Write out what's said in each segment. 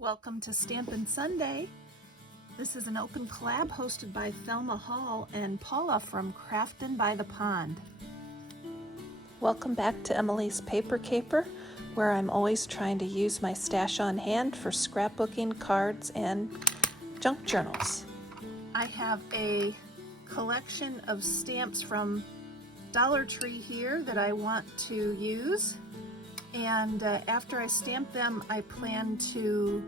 Welcome to Stampin' Sunday. This is an open collab hosted by Thelma Hall and Paula from Craftin' by the Pond. Welcome back to Emilee's Paper Caper, where I'm always trying to use my stash on hand for scrapbooking, cards, and junk journals. I have a collection of stamps from Dollar Tree here that I want to use. And after I stamp them, I plan to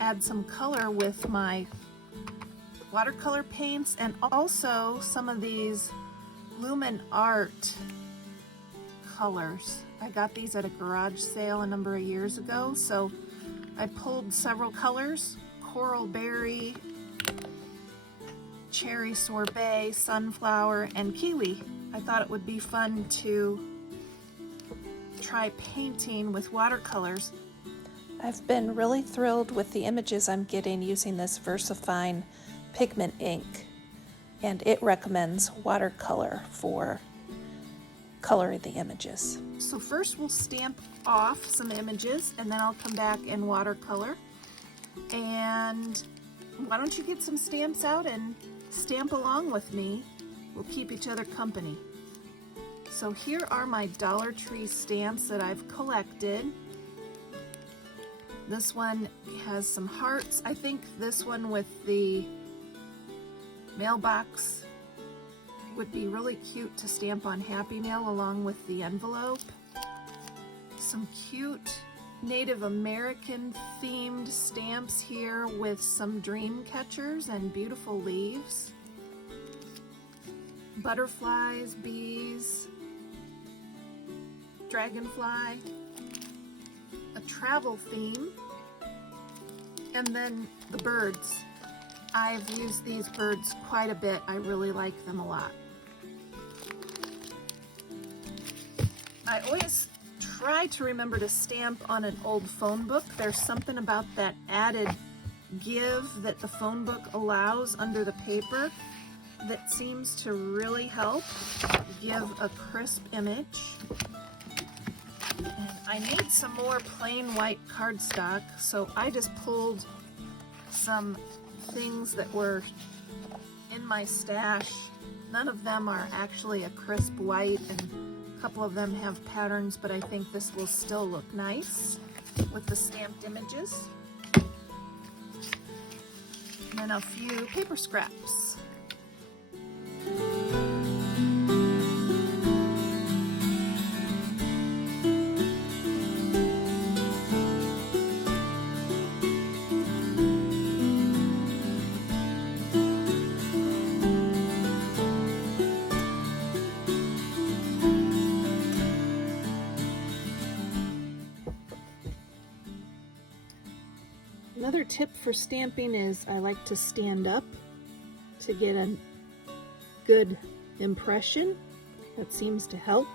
add some color with my watercolor paints and also some of these Lumen Art colors. I got these at a garage sale a number of years ago, so I pulled several colors: coral berry, cherry sorbet, sunflower, and kiwi. I thought it would be fun to try painting with watercolors. I've been really thrilled with the images I'm getting using this VersaFine pigment ink, and it recommends watercolor for coloring the images. So first we'll stamp off some images and then I'll come back and watercolor. And why don't you get some stamps out and stamp along with me? We'll keep each other company. So here are my Dollar Tree stamps that I've collected. This one has some hearts. I think this one with the mailbox would be really cute to stamp on Happy Mail along with the envelope. Some cute Native American themed stamps here with some dream catchers and beautiful leaves. Butterflies, bees, dragonfly, a travel theme, and then the birds. I've used these birds quite a bit. I really like them a lot. I always try to remember to stamp on an old phone book. There's something about that added give that the phone book allows under the paper that seems to really help give a crisp image. And I need some more plain white cardstock, so I just pulled some things that were in my stash. None of them are actually a crisp white, and a couple of them have patterns, but I think this will still look nice with the stamped images. And then a few paper scraps. Another tip for stamping is I like to stand up to get a good impression. That seems to help.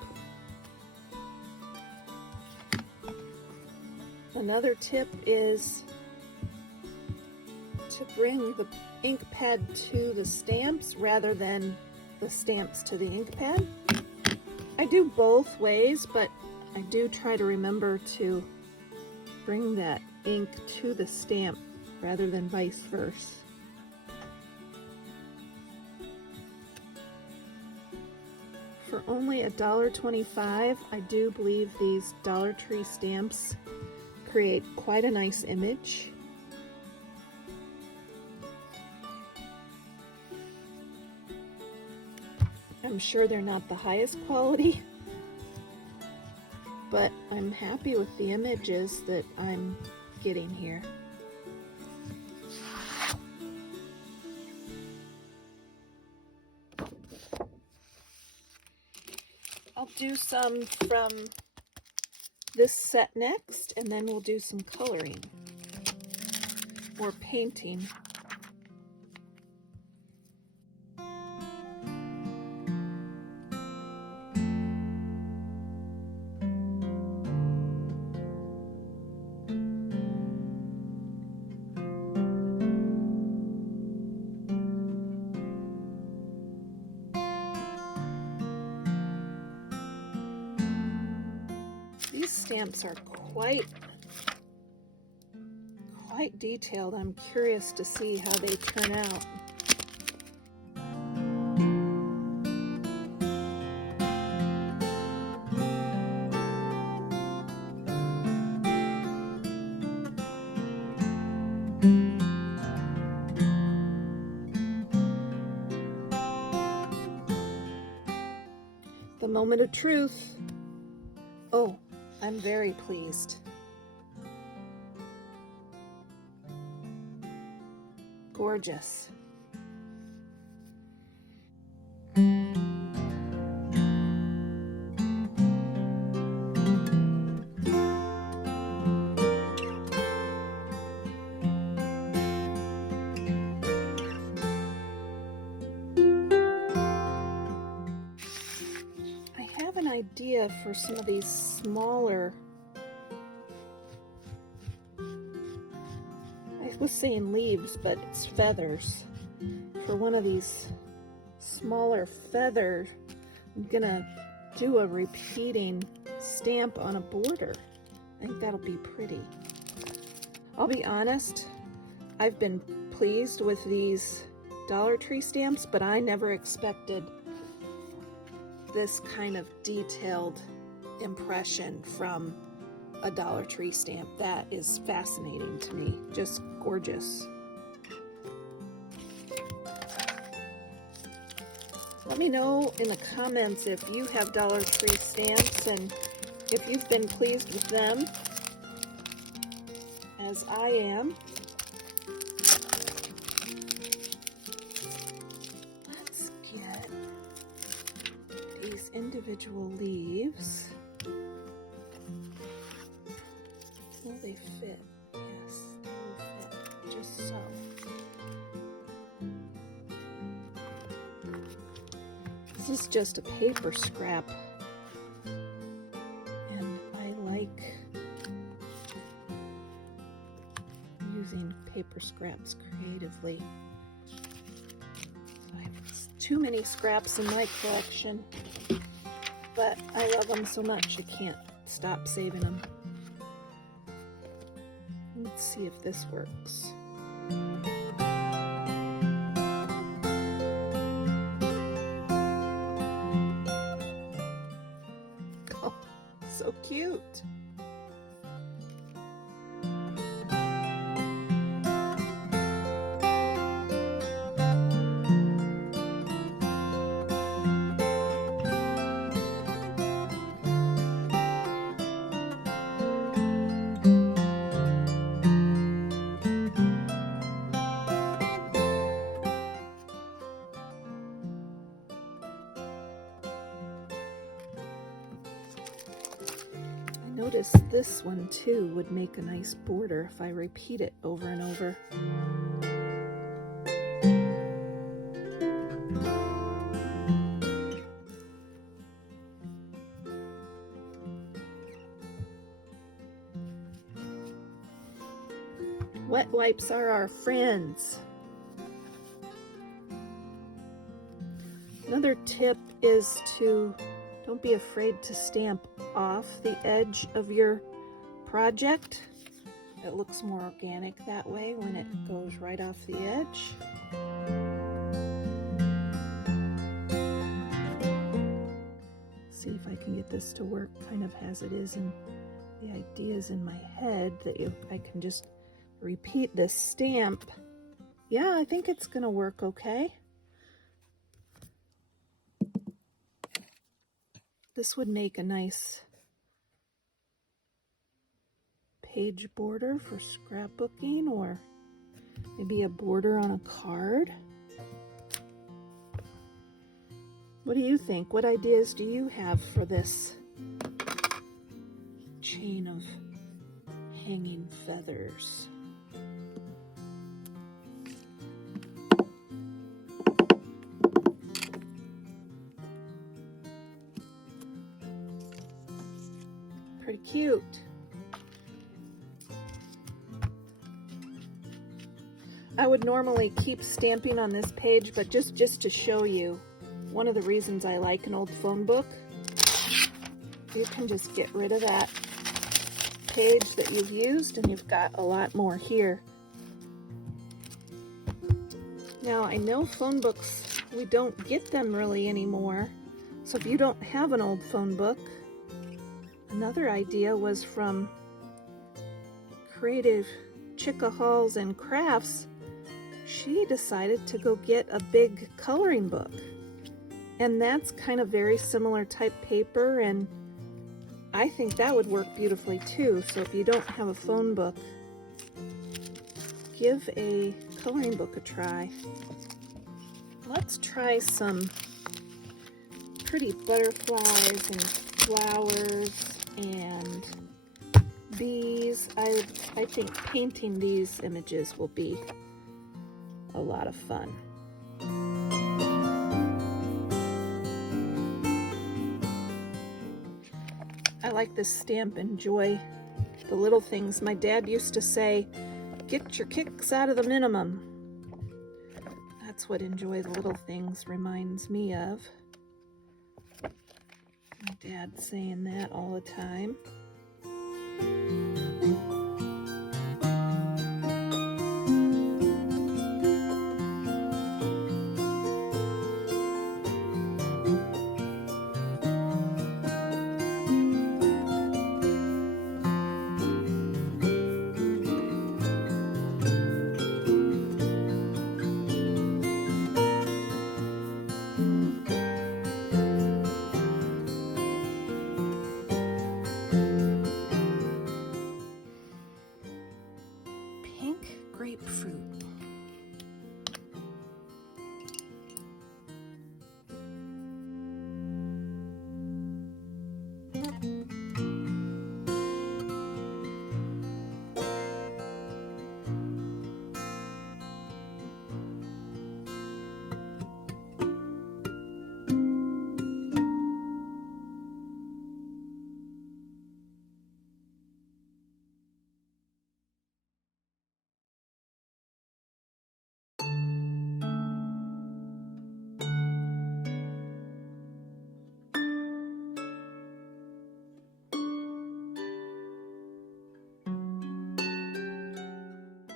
Another tip is to bring the ink pad to the stamps rather than the stamps to the ink pad. I do both ways, but I do try to remember to bring that ink to the stamp rather than vice versa. For only $1.25, I do believe these Dollar Tree stamps create quite a nice image. I'm sure they're not the highest quality, but I'm happy with the images that I'm getting here. I'll do some from this set next, and then we'll do some coloring or painting. These stamps are quite quite detailed. I'm curious to see how they turn out. The moment of truth. Oh, I'm very pleased. Gorgeous. Idea for some of these smaller, I was saying leaves, but it's feathers. For one of these smaller feathers, I'm gonna do a repeating stamp on a border. I think that'll be pretty. I'll be honest, I've been pleased with these Dollar Tree stamps, but I never expected this kind of detailed impression from a Dollar Tree stamp. That is fascinating to me. Just gorgeous. Let me know in the comments if you have Dollar Tree stamps and if you've been pleased with them as I am. Individual leaves. Will they fit? Yes, they will fit, just so. This is just a paper scrap, and I like using paper scraps creatively. I have too many scraps in my collection, but I love them so much I can't stop saving them. Let's see if this works. Oh, so cute. Notice this one too would make a nice border if I repeat it over and over. Wet wipes are our friends. Another tip is to don't be afraid to stamp off the edge of your project. It looks more organic that way when it goes right off the edge. See if I can get this to work kind of as it is, and the ideas in my head that I can just repeat this stamp. Yeah, I think it's gonna work okay. This would make a nice page border for scrapbooking, or maybe a border on a card. What do you think? What ideas do you have for this chain of hanging feathers? Pretty cute. I would normally keep stamping on this page, but just to show you, one of the reasons I like an old phone book, you can just get rid of that page that you've used, and you've got a lot more here. Now, I know phone books, we don't get them really anymore, so if you don't have an old phone book, another idea was from Creative Chicka Halls and Crafts. She decided to go get a big coloring book, and that's kind of very similar type paper, and I think that would work beautifully too. So if you don't have a phone book, give a coloring book a try. Let's try some pretty butterflies and flowers and bees. I think painting these images will be a lot of fun. I like this stamp, enjoy the little things. My dad used to say, get your kicks out of the minimum. That's what enjoy the little things reminds me of. My dad saying that all the time. Grapefruit.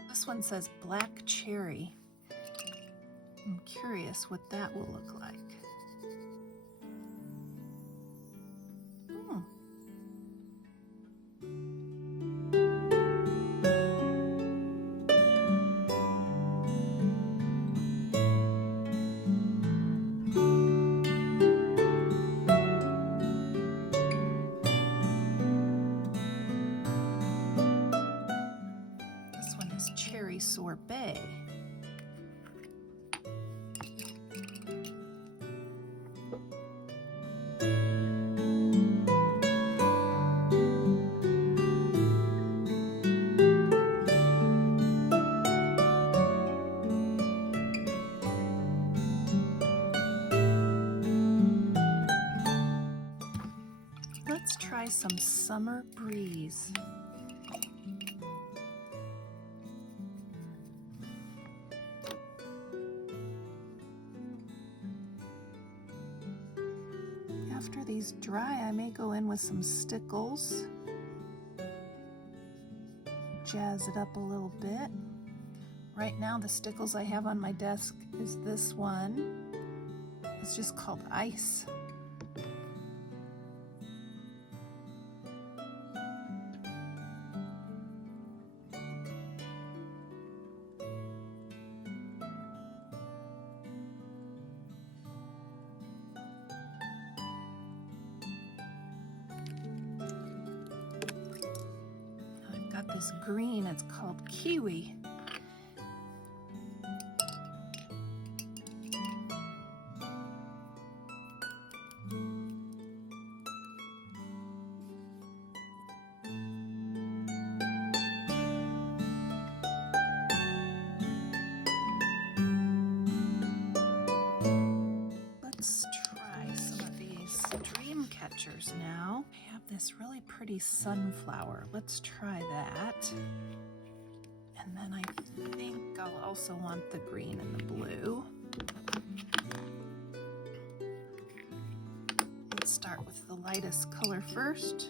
This one says black cherry. I'm curious what that will look like. This one is cherry sorbet. Let's try some summer breeze. After these dry, I may go in with some stickles, jazz it up a little bit. Right now, the stickles I have on my desk is this one. It's just called Ice. This green, it's called Kiwi. Let's try some of these dream catchers now. I have this really pretty sunflower. Let's try that. And then I think I'll also want the green and the blue. Let's start with the lightest color first.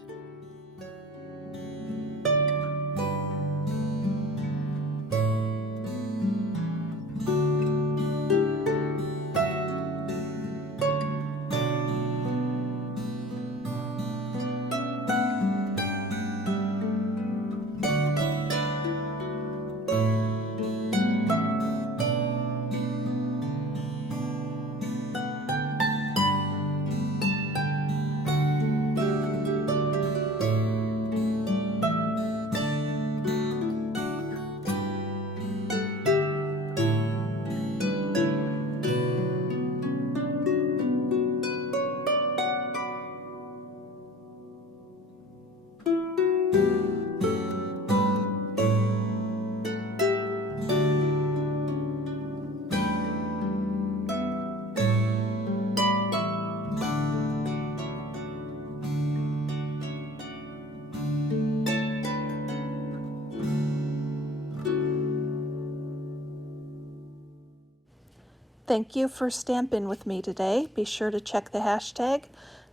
Thank you for stamping with me today. Be sure to check the hashtag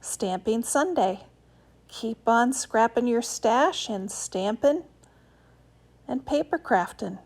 Stamping Sunday. Keep on scrapping your stash and stamping and paper crafting.